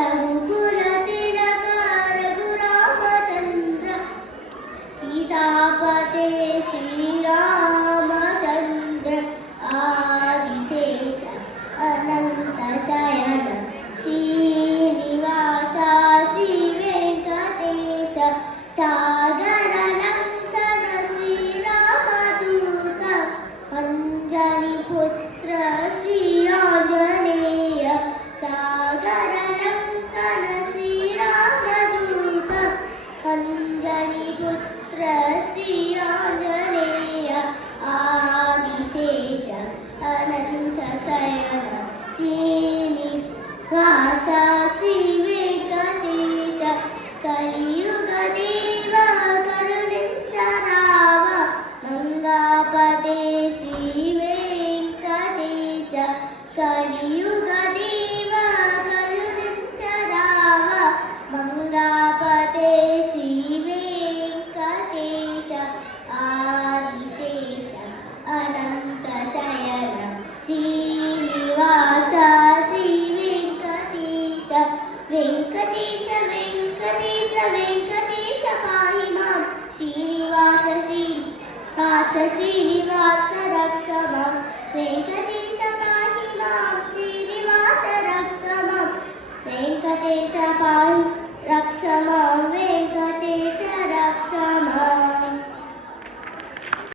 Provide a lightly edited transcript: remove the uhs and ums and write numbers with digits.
రఘుకుల తిలక రఘురామచంద్ర సీతాపతే శ్రీరామచంద్ర ఆదిశేష అనంత శయన శ్రీనివాస శ్రీ వెంకటేశ సాగర లంకన శ్రీరామదూత అంజని పుత్ర శ్రీ ఆంజనేయ సాగర లంకన శ్రీరామదూత అంజని పుత్ర శ్రీ ఆంజనేయ ఆదిశేష అనంత శయన శ్రీనివాస శ్రీ వెంకటేశ కలియుగ దేవ కరుణించరావ మంగాపదే శ్రీ వెంకటేశ కలియుగ దేవ కరుణించరావ మంగాపదే శ్రీ వెంకటేశ ఆదిశేష అనంత శయన శ్రీనివాస శ్రీ వెంకటేశ వెంకటేశ వెంకటేశ వెంకటేశ పాహి మాం శ్రీనివాస శ్రీనివాస శ్రీనివాస రక్ష మాం వెంకటేశ పాహి మాం శ్రీనివాస రక్ష మాం వెంకటేశ పాహి